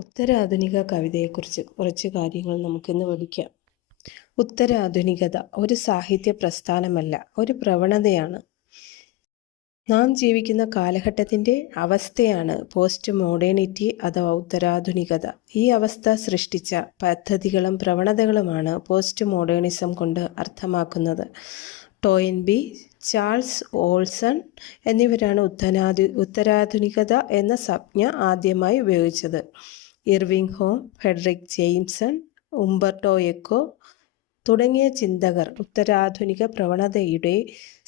ഉത്തരാധുനിക കവിതയെക്കുറിച്ച് കുറച്ച് കാര്യങ്ങൾ നമുക്കിന്ന് പഠിക്കാം. ഉത്തരാധുനികത ഒരു സാഹിത്യ പ്രസ്ഥാനമല്ല, ഒരു പ്രവണതയാണ്. നാം ജീവിക്കുന്ന കാലഘട്ടത്തിൻ്റെ അവസ്ഥയാണ് പോസ്റ്റ് മോഡേണിറ്റി അഥവാ ഉത്തരാധുനികത. ഈ അവസ്ഥ സൃഷ്ടിച്ച പദ്ധതികളും പ്രവണതകളുമാണ് പോസ്റ്റ് മോഡേണിസം കൊണ്ട് അർത്ഥമാക്കുന്നത്. ടോയിൻബി, ചാൾസ് ഓൾസൺ എന്നിവരാണ് ഉത്തരാധുനികത എന്ന സംജ്ഞ ആദ്യമായി ഉപയോഗിച്ചത്. Irving Howe, Fredric Jameson, Umberto Eco തുടങ്ങിയ ചിന്തകർ ഉത്തരാധുനിക പ്രവണതയുടെ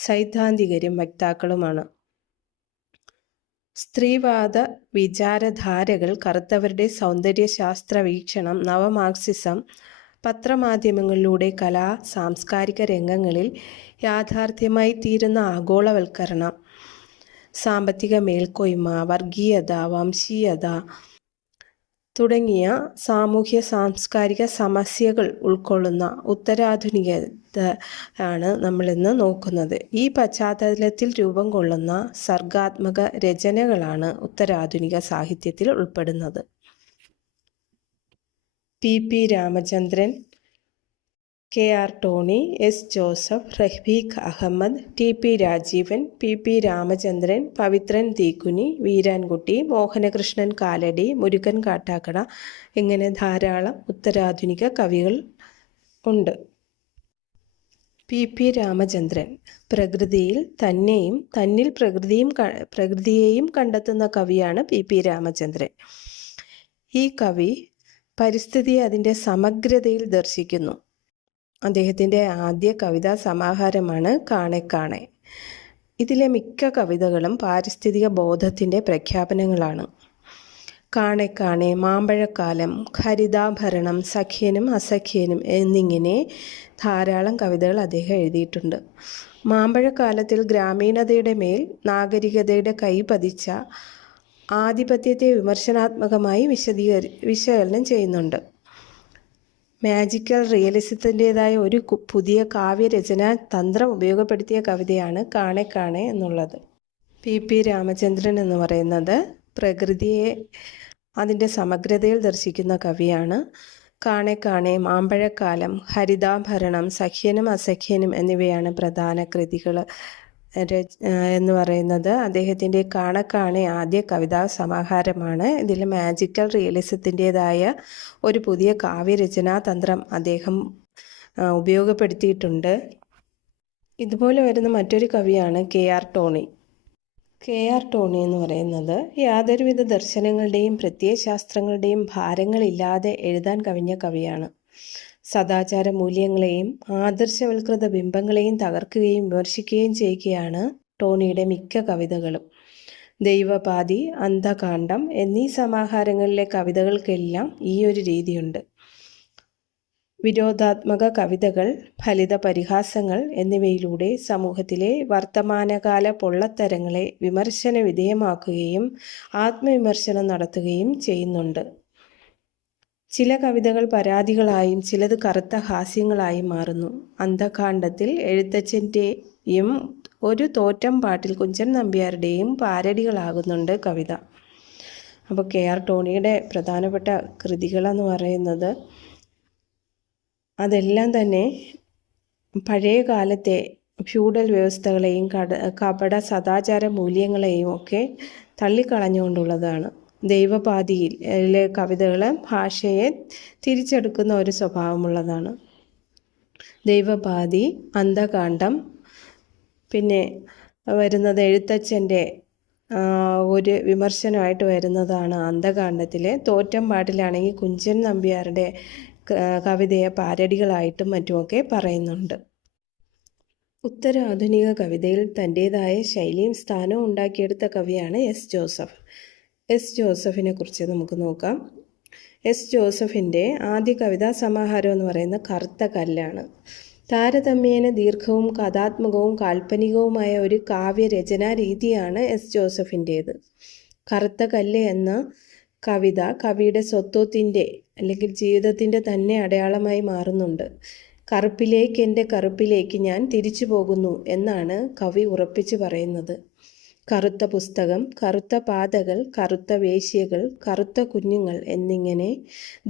സൈദ്ധാന്തികരും വക്താക്കളുമാണ്. സ്ത്രീവാദ വിചാരധാരകൾ, കറുത്തവരുടെ സൗന്ദര്യശാസ്ത്ര വീക്ഷണം, നവമാർക്സിസം, പത്രമാധ്യമങ്ങളിലൂടെ കലാ സാംസ്കാരിക രംഗങ്ങളിൽ യാഥാർത്ഥ്യമായി തീരുന്ന ആഗോളവൽക്കരണം, സാമ്പത്തിക മേൽക്കോയ്മ, വർഗീയത, വംശീയത തുടങ്ങിയ സാമൂഹ്യ സാംസ്കാരിക സമസ്യകൾ ഉൾക്കൊള്ളുന്ന ഉത്തരാധുനികത ആണ് നമ്മളിന്ന് നോക്കുന്നത്. ഈ പശ്ചാത്തലത്തിൽ രൂപം കൊള്ളുന്ന സർഗാത്മക രചനകളാണ് ഉത്തരാധുനിക സാഹിത്യത്തിൽ ഉൾപ്പെടുന്നത്. P Ramachandran, K R. Tony, S. Joseph, Rafeeq Ahammed, T P. Rajeevan, P. Ramachandran, Pavithran Theekkuni, Veerankutty, Mohanakrishnan Kalady, Murukan Kattakada ഇങ്ങനെ ധാരാളം ഉത്തരാധുനിക കവികൾ ഉണ്ട്. പി. രാമചന്ദ്രൻ പ്രകൃതിയിൽ തന്നെയും തന്നിൽ പ്രകൃതിയെയും കണ്ടെത്തുന്ന കവിയാണ് പി. രാമചന്ദ്രൻ. ഈ കവി പരിസ്ഥിതിയെ അതിൻ്റെ സമഗ്രതയിൽ ദർശിക്കുന്നു. അദ്ദേഹത്തിൻ്റെ ആദ്യ കവിതാ സമാഹാരമാണ് കാണെ കാണെ. ഇതിലെ മിക്ക കവിതകളും പാരിസ്ഥിതിക ബോധത്തിൻ്റെ പ്രഖ്യാപനങ്ങളാണ്. കാണെ കാണെ, മാമ്പഴക്കാലം, ഹരിതാഭരണം, സഖ്യനും അസഖ്യനും എന്നിങ്ങനെ ധാരാളം കവിതകൾ അദ്ദേഹം എഴുതിയിട്ടുണ്ട്. മാമ്പഴക്കാലത്തിൽ ഗ്രാമീണതയുടെ മേൽ നാഗരികതയുടെ കൈ പതിച്ച ആധിപത്യത്തെ വിമർശനാത്മകമായി വിശകലനം ചെയ്യുന്നുണ്ട്. മാജിക്കൽ റിയലിസത്തിൻ്റെതായ ഒരു പുതിയ കാവ്യരചനാ തന്ത്രം ഉപയോഗപ്പെടുത്തിയ കവിതയാണ് കാണെ കാണെ എന്നുള്ളത്. പി. രാമചന്ദ്രൻ എന്ന് പറയുന്നത് പ്രകൃതിയെ അതിൻ്റെ സമഗ്രതയിൽ ദർശിക്കുന്ന കവിയാണ്. കാണെ കാണെ, മാമ്പഴക്കാലം, ഹരിതാഭരണം, സഖ്യനും അസഖ്യനും എന്നിവയാണ് പ്രധാന കൃതികൾ എന്ന് പറയുന്നത്. അദ്ദേഹത്തിൻ്റെ കാണെ കാണെ ആദ്യ കവിതാ സമാഹാരമാണ്. ഇതിൽ മാജിക്കൽ റിയലിസത്തിൻ്റെതായ ഒരു പുതിയ കാവ്യരചനാ തന്ത്രം അദ്ദേഹം ഉപയോഗപ്പെടുത്തിയിട്ടുണ്ട്. ഇതുപോലെ വരുന്ന മറ്റൊരു കവിയാണ് കെ.ആർ. ടോണി. കെ.ആർ. ടോണി എന്ന് പറയുന്നത് യാതൊരുവിധ ദർശനങ്ങളുടെയും പ്രത്യയശാസ്ത്രങ്ങളുടെയും ഭാരങ്ങളില്ലാതെ എഴുതാൻ കവിഞ്ഞ കവിയാണ്. സദാചാര മൂല്യങ്ങളെയും ആദർശവൽകൃത ബിംബങ്ങളെയും തകർക്കുകയും വിമർശിക്കുകയും ചെയ്യുകയാണ് ടോണിയുടെ മിക്ക കവിതകളും. ദൈവപാതി, അന്ധകാണ്ഡം എന്നീ സമാഹാരങ്ങളിലെ കവിതകൾക്കെല്ലാം ഈ ഒരു രീതിയുണ്ട്. വിരോധാത്മക കവിതകൾ, ഫലിത പരിഹാസങ്ങൾ എന്നിവയിലൂടെ സമൂഹത്തിലെ വർത്തമാനകാല പൊള്ളത്തരങ്ങളെ വിമർശന വിധേയമാക്കുകയും ആത്മവിമർശനം നടത്തുകയും ചെയ്യുന്നുണ്ട്. ചില കവിതകൾ പരാതികളായും ചിലത് കറുത്ത ഹാസ്യങ്ങളായും മാറുന്നു. അന്ധകാണ്ഡത്തിൽ എഴുത്തച്ഛൻ്റെയും ഒരു തോറ്റം പാട്ടിൽ കുഞ്ചൻ നമ്പ്യാരുടെയും പാരഡികളാകുന്നുണ്ട് കവിത. അപ്പോൾ കെ.ആർ. ടോണിയുടെ പ്രധാനപ്പെട്ട കൃതികളെന്ന് പറയുന്നത് അതെല്ലാം തന്നെ പഴയ കാലത്തെ ഫ്യൂഡൽ വ്യവസ്ഥകളെയും കപട സദാചാര മൂല്യങ്ങളെയും ഒക്കെ തള്ളിക്കളഞ്ഞുകൊണ്ടുള്ളതാണ്. ദൈവപാതിയിലെ കവിതകൾ ഭാഷയെ തിരിച്ചെടുക്കുന്ന ഒരു സ്വഭാവമുള്ളതാണ്. ദൈവപാതി, അന്ധകാണ്ഡം, പിന്നെ വരുന്നത് എഴുത്തച്ഛൻ്റെ ഒരു വിമർശനമായിട്ട് വരുന്നതാണ് അന്ധകാണ്ഡത്തിലെ. തോറ്റം പാട്ടിലാണെങ്കിൽ കുഞ്ചൻ നമ്പ്യാരുടെ കവിതയെ പാരഡികളായിട്ടും മറ്റുമൊക്കെ പറയുന്നുണ്ട്. ഉത്തരാധുനിക കവിതയിൽ തൻ്റേതായ ശൈലിയും സ്ഥാനവും ഉണ്ടാക്കിയെടുത്ത കവിയാണ് എസ്. ജോസഫ്. എസ്. ജോസഫിനെ കുറിച്ച് നമുക്ക് നോക്കാം. എസ്. ജോസഫിൻ്റെ ആദ്യ കവിതാ സമാഹാരം എന്ന് പറയുന്നത് കറുത്ത കല്ലാണ്. താരതമ്യേന ദീർഘവും കഥാത്മകവും കാൽപ്പനികവുമായ ഒരു കാവ്യരചനാ രീതിയാണ് എസ്. ജോസഫിൻ്റേത്. കറുത്ത കല്ല് എന്ന കവിത കവിയുടെ സ്വത്വത്തിൻ്റെ അല്ലെങ്കിൽ ജീവിതത്തിൻ്റെ തന്നെ അടയാളമായി മാറുന്നുണ്ട്. കറുപ്പിലേക്ക്, എൻ്റെ കറുപ്പിലേക്ക് ഞാൻ തിരിച്ചു പോകുന്നു എന്നാണ് കവി ഉറപ്പിച്ചു പറയുന്നത്. കറുത്ത പുസ്തകം, കറുത്ത പാതകൾ, കറുത്ത വേശ്യകൾ, കറുത്ത കുഞ്ഞുങ്ങൾ എന്നിങ്ങനെ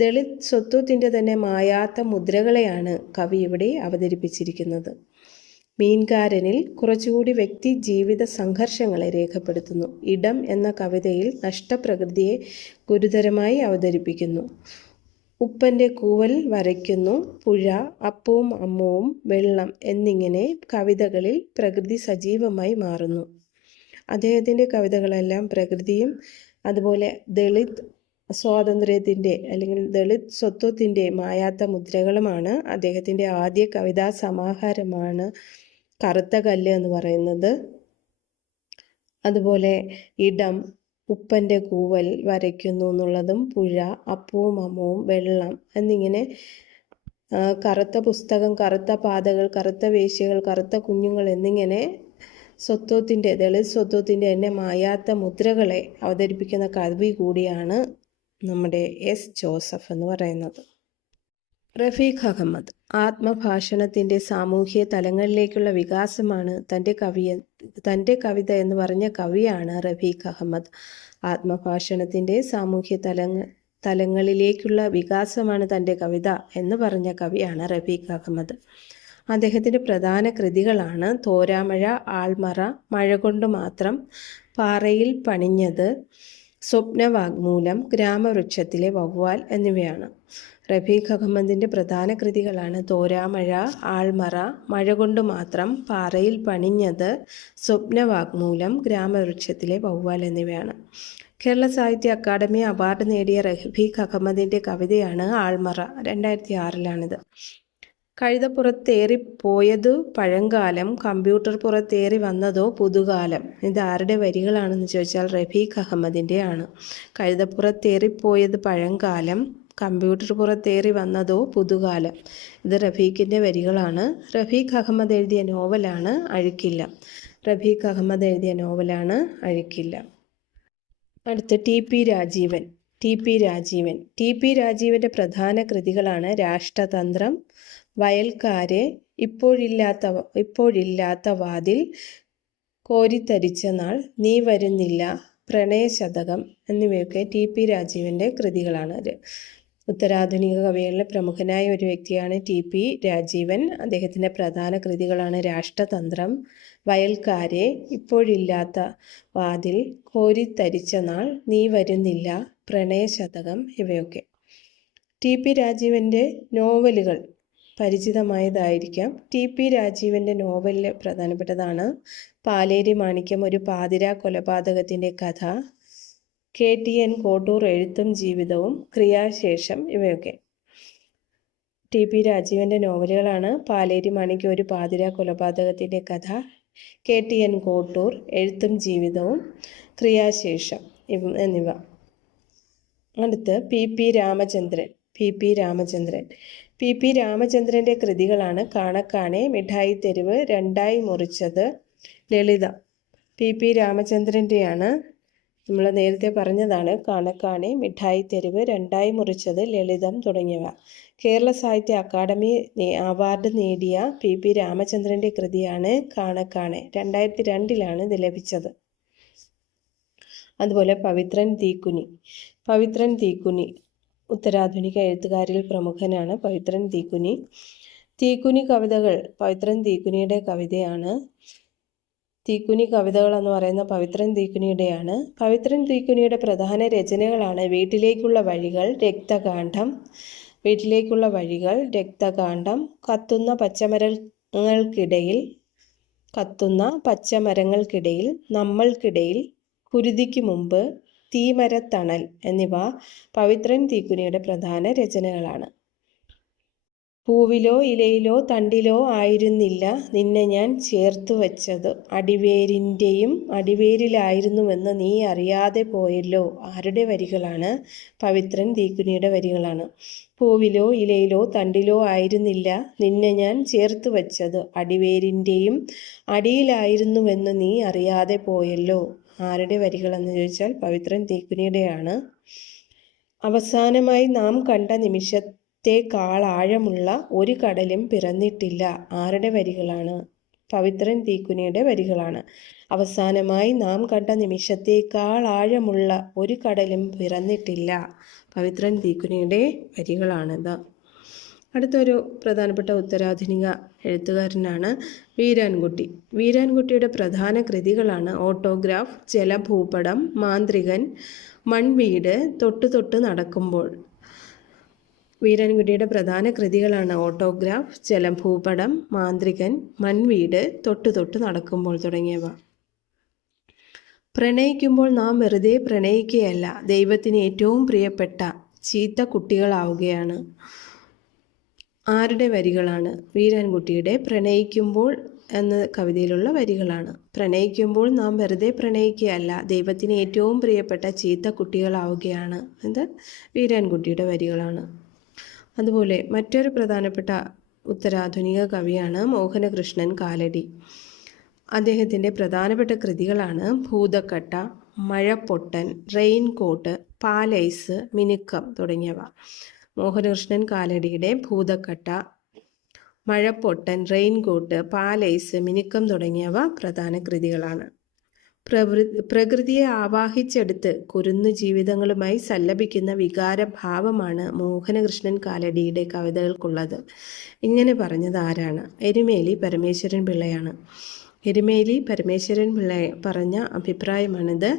ദളിത് സ്വത്വത്തിൻ്റെ തന്നെ മായാത്ത മുദ്രകളെയാണ് കവി ഇവിടെ അവതരിപ്പിച്ചിരിക്കുന്നത്. മീൻകാരനിൽ കുറച്ചുകൂടി വ്യക്തി ജീവിത സംഘർഷങ്ങളെ രേഖപ്പെടുത്തുന്നു. ഇടം എന്ന കവിതയിൽ നഷ്ടപ്രകൃതിയെ ഗുരുതരമായി അവതരിപ്പിക്കുന്നു. ഉപ്പൻ്റെ കൂവൽ വരയ്ക്കുന്നു, പുഴ, അപ്പവും അമ്മവും, വെള്ളം എന്നിങ്ങനെ കവിതകളിൽ പ്രകൃതി സജീവമായി മാറുന്നു. അദ്ദേഹത്തിൻ്റെ കവിതകളെല്ലാം പ്രകൃതിയും അതുപോലെ ദളിത് സ്വാതന്ത്ര്യത്തിൻ്റെ അല്ലെങ്കിൽ ദളിത് സ്വത്വത്തിൻ്റെ മായാത്ത മുദ്രകളുമാണ്. അദ്ദേഹത്തിൻ്റെ ആദ്യ കവിതാ സമാഹാരമാണ് കറുത്ത കല്ല് എന്ന് പറയുന്നത്. അതുപോലെ ഇടം, ഉപ്പൻ്റെ കൂവൽ വരയ്ക്കുന്നു എന്നുള്ളതും, പുഴ, അപ്പവും അമ്മവും, വെള്ളം എന്നിങ്ങനെ കറുത്ത പുസ്തകം, കറുത്ത പാതകൾ, കറുത്ത വേശ്യകൾ, കറുത്ത കുഞ്ഞുങ്ങൾ എന്നിങ്ങനെ സ്വത്വത്തിൻ്റെ ദളിത് സ്വത്വത്തിൻ്റെ തന്നെ മായാത്ത മുദ്രകളെ അവതരിപ്പിക്കുന്ന കവി കൂടിയാണ് നമ്മുടെ എസ് ജോസഫ് എന്ന് പറയുന്നത്. റഫീഖ് അഹമ്മദ് ആത്മഭാഷണത്തിൻ്റെ സാമൂഹ്യ തലങ്ങളിലേക്കുള്ള വികാസമാണ് തൻ്റെ കവിത എന്ന് പറഞ്ഞ കവിയാണ് റഫീഖ് അഹമ്മദ്. ആത്മഭാഷണത്തിൻ്റെ സാമൂഹ്യ തലങ്ങളിലേക്കുള്ള വികാസമാണ് തൻ്റെ കവിത എന്ന് പറഞ്ഞ കവിയാണ് റഫീഖ് അഹമ്മദ്. അദ്ദേഹത്തിൻ്റെ പ്രധാന കൃതികളാണ് തോരാമഴ, ആൾമറ, മഴ കൊണ്ട് മാത്രം, പാറയിൽ പണിഞ്ഞത്, സ്വപ്നവാഗ്മൂലം, ഗ്രാമവൃക്ഷത്തിലെ വവ്വാൽ എന്നിവയാണ്. റഫീഖ് അഹമ്മദിൻ്റെ പ്രധാന കൃതികളാണ് തോരാമഴ, ആൾമറ, മഴ കൊണ്ട് മാത്രം, പാറയിൽ പണിഞ്ഞത്, സ്വപ്നവാഗ്മൂലം, ഗ്രാമവൃക്ഷത്തിലെ വവ്വാൽ എന്നിവയാണ്. കേരള സാഹിത്യ അക്കാദമി അവാർഡ് നേടിയ റഫീഖ് അഹമ്മദിൻ്റെ കവിതയാണ് ആൾമറ. 2006 കഴുതപ്പുറത്തേറിപ്പോയതു പഴങ്കാലം, കമ്പ്യൂട്ടർ പുറത്തേറി വന്നതോ പുതുകാലം. ഇത് ആരുടെ വരികളാണെന്ന് ചോദിച്ചാൽ റഫീഖ് അഹമ്മദിൻ്റെ ആണ്. കഴുതപ്പുറത്തേറിപ്പോയത് പഴങ്കാലം, കമ്പ്യൂട്ടർ പുറത്തേറി വന്നതോ പുതുകാലം. ഇത് റഫീഖിൻ്റെ വരികളാണ്. റഫീഖ് അഹമ്മദ് എഴുതിയ നോവലാണ് അഴുക്കില്ല. അടുത്ത് ടി പി രാജീവൻ്റെ പ്രധാന കൃതികളാണ് രാഷ്ട്രതന്ത്രം, വയൽക്കാര്, ഇപ്പോഴില്ലാത്ത വാതിൽ, കോരിത്തരിച്ച നാൾ, നീ വരുന്നില്ല, പ്രണയശതകം എന്നിവയൊക്കെ ടി പി രാജീവൻ്റെ കൃതികളാണ്. ഉത്തരാധുനിക കവികളിലെ പ്രമുഖനായ ഒരു വ്യക്തിയാണ് ടി പി രാജീവൻ. അദ്ദേഹത്തിൻ്റെ പ്രധാന കൃതികളാണ് രാഷ്ട്രതന്ത്രം, വയൽക്കാര്, ഇപ്പോഴില്ലാത്ത വാതിൽ, കോരിത്തരിച്ച നാൾ, നീ വരുന്നില്ല, പ്രണയശതകം ഇവയൊക്കെ. ടി പി രാജീവൻ്റെ നോവലുകൾ പരിചിതമായതായിരിക്കാം. ടി പി രാജീവൻ്റെ നോവലിൽ പ്രധാനപ്പെട്ടതാണ് പാലേരി മാണിക്യം, ഒരു പാതിരാ കൊലപാതകത്തിൻ്റെ കഥ, KTN കോട്ടൂർ, എഴുത്തും ജീവിതവും, ക്രിയാശേഷം ഇവയൊക്കെ. ടി പി രാജീവൻ്റെ നോവലുകളാണ് പാലേരി മാണിക്യം, ഒരു പാതിരാ കൊലപാതകത്തിൻ്റെ കഥ, KTN കോട്ടൂർ, എഴുത്തും ജീവിതവും, ക്രിയാശേഷം എന്നിവ. അടുത്ത് പി പി രാമചന്ദ്രൻ്റെ കൃതികളാണ് കാണക്കാണെ, മിഠായിത്തെരുവ്, രണ്ടായി മുറിച്ചത്, ലളിത. P P രാമചന്ദ്രൻ്റെയാണ്. നമ്മൾ നേരത്തെ പറഞ്ഞതാണ് കാണക്കാണെ, മിഠായിത്തെരുവ്, രണ്ടായി മുറിച്ചത്, ലളിതം തുടങ്ങിയവ. കേരള സാഹിത്യ അക്കാദമി അവാർഡ് നേടിയ പി പി രാമചന്ദ്രൻ്റെ കൃതിയാണ് കാണക്കാണെ. 2002 ഇത് ലഭിച്ചത്. അതുപോലെ പവിത്രൻ തീക്കുനി ഉത്തരാധുനിക എഴുത്തുകാരിൽ പ്രമുഖനാണ് പവിത്രൻ തീക്കുനി കവിതകൾ പവിത്രൻ തീക്കുനിയുടെ കവിതയാണ്. തീക്കുനി കവിതകൾ എന്ന് പറയുന്ന പവിത്രൻ തീക്കുനിയുടെയാണ്. പവിത്രൻ തീക്കുനിയുടെ പ്രധാന രചനകളാണ് വീട്ടിലേക്കുള്ള വഴികൾ, രക്തകാണ്ഡം, കത്തുന്ന പച്ചമരങ്ങൾക്കിടയിൽ, നമ്മൾക്കിടയിൽ, കുരുതിക്ക് മുമ്പ്, തീമരത്തണൽ എന്നിവ പവിത്രൻ തീക്കുനിയുടെ പ്രധാന രചനകളാണ്. പൂവിലോ ഇലയിലോ തണ്ടിലോ ആയിരുന്നില്ല നിന്നെ ഞാൻ ചേർത്തു വച്ചത്, അടിവേരിലായിരുന്നുവെന്ന് നീ അറിയാതെ പോയല്ലോ. ആരുടെ വരികളാണ്? പവിത്രൻ തീക്കുനിയുടെ വരികളാണ്. പൂവിലോ ഇലയിലോ തണ്ടിലോ ആയിരുന്നില്ല നിന്നെ ഞാൻ ചേർത്തു വച്ചത്, അടിവേരിൻ്റെയും അടിയിലായിരുന്നുവെന്ന് നീ അറിയാതെ പോയല്ലോ. ആരുടെ വരികളെന്ന് ചോദിച്ചാൽ പവിത്രൻ തീക്കുനിയുടെയാണ്. അവസാനമായി നാം കണ്ട നിമിഷത്തേക്കാൾ ആഴമുള്ള ഒരു കടലും പിറന്നിട്ടില്ല. ആരുടെ വരികളാണ്? പവിത്രൻ തീക്കുനിയുടെ വരികളാണ്. അവസാനമായി നാം കണ്ട നിമിഷത്തേക്കാൾ ആഴമുള്ള ഒരു കടലും പിറന്നിട്ടില്ല. പവിത്രൻ തീക്കുനിയുടെ വരികളാണിത്. അടുത്തൊരു പ്രധാനപ്പെട്ട ഉത്തരാധുനിക എഴുത്തുകാരനാണ് വീരാൻകുട്ടി. വീരാൻകുട്ടിയുടെ പ്രധാന കൃതികളാണ് ഓട്ടോഗ്രാഫ്, ജലഭൂപടം, മാന്ത്രികൻ, മൺവീട്, തൊട്ടു തൊട്ട് നടക്കുമ്പോൾ. വീരാൻകുട്ടിയുടെ പ്രധാന കൃതികളാണ് ഓട്ടോഗ്രാഫ്, ജലഭൂപടം, മാന്ത്രികൻ, മൺവീട്, തൊട്ടു തൊട്ട് നടക്കുമ്പോൾ തുടങ്ങിയവ. പ്രണയിക്കുമ്പോൾ നാം വെറുതെ പ്രണയിക്കുകയല്ല, ദൈവത്തിന് ഏറ്റവും പ്രിയപ്പെട്ട ചീത്ത കുട്ടികളാവുകയാണ്. ആരുടെ വരികളാണ്? വീരാൻകുട്ടിയുടെ പ്രണയിക്കുമ്പോൾ എന്ന കവിതയിലുള്ള വരികളാണ്. പ്രണയിക്കുമ്പോൾ നാം വെറുതെ പ്രണയിക്കുകയല്ല, ദൈവത്തിന് ഏറ്റവും പ്രിയപ്പെട്ട ചീത്ത കുട്ടികളാവുകയാണ്. ഇത് വീരാൻകുട്ടിയുടെ വരികളാണ്. അതുപോലെ മറ്റൊരു പ്രധാനപ്പെട്ട ഉത്തരാധുനിക കവിയാണ് മോഹനകൃഷ്ണൻ കാലടി. അദ്ദേഹത്തിൻ്റെ പ്രധാനപ്പെട്ട കൃതികളാണ് ഭൂതക്കട്ട, മഴപ്പൊട്ടൻ, റെയിൻകോട്ട്, പാലൈസ്, മിനുക്കം തുടങ്ങിയവ. മോഹനകൃഷ്ണൻ കാലടിയുടെ ഭൂതക്കട്ട, മഴപ്പൊട്ടൻ, റെയിൻകോട്ട്, പാലൈസ്, മിനുക്കം തുടങ്ങിയവ പ്രധാന കൃതികളാണ്. പ്രകൃതിയെ ആവാഹിച്ചെടുത്ത് കുരുന്നു ജീവിതങ്ങളുമായി സല്ലപിക്കുന്ന വികാരഭാവമാണ് മോഹനകൃഷ്ണൻ കാലടിയുടെ കവിതകൾക്കുള്ളത്. ഇങ്ങനെ പറഞ്ഞത് ആരാണ്? എരുമേലി പരമേശ്വരൻ പിള്ളയാണ്. എരുമേലി പരമേശ്വരൻ പിള്ള പറഞ്ഞ അഭിപ്രായമാണിത്.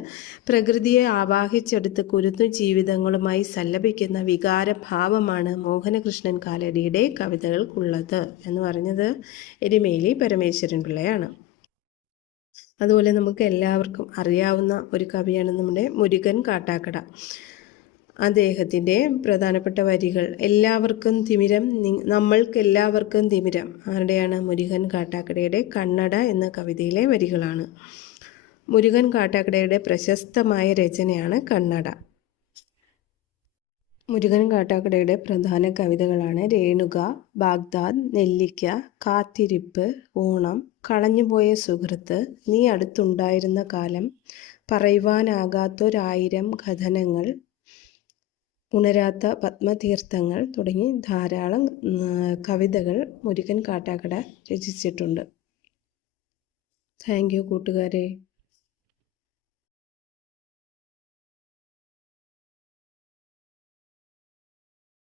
പ്രകൃതിയെ ആവാഹിച്ചെടുത്ത് കുരുന്നു ജീവിതങ്ങളുമായി സല്ലപിക്കുന്ന വികാരഭാവമാണ് മോഹനകൃഷ്ണൻ കാലടിയുടെ കവിതകൾക്കുള്ളത് എന്ന് പറഞ്ഞത് എരുമേലി പരമേശ്വരൻ പിള്ളയാണ്. അതുപോലെ നമുക്ക് എല്ലാവർക്കും അറിയാവുന്ന ഒരു കവിയാണ് നമ്മുടെ മുരുകൻ കാട്ടാക്കട. അദ്ദേഹത്തിൻ്റെ പ്രധാനപ്പെട്ട വരികൾ എല്ലാവർക്കും തിമിരം, നമ്മൾക്കെല്ലാവർക്കും തിമിരം. ആരുടെയാണ്? മുരുകൻ കാട്ടാക്കടയുടെ കണ്ണട എന്ന കവിതയിലെ വരികളാണ്. മുരുകൻ കാട്ടാക്കടയുടെ പ്രശസ്തമായ രചനയാണ് കണ്ണട. മുരുകൻ കാട്ടാക്കടയുടെ പ്രധാന കവിതകളാണ് രേണുക, ബാഗ്ദാദ്, നെല്ലിക്ക, കാത്തിരിപ്പ്, ഓണം, കളഞ്ഞുപോയ സുഹൃത്ത്, നീ അടുത്തുണ്ടായിരുന്ന കാലം, പറയുവാനാകാത്തൊരായിരം കഥനങ്ങൾ, ഉണരാത്ത പത്മതീർത്ഥങ്ങൾ തുടങ്ങി ധാരാളം കവിതകൾ മുരുകൻ കാട്ടാക്കട രചിച്ചിട്ടുണ്ട്. താങ്ക് യു കൂട്ടുകാരെ.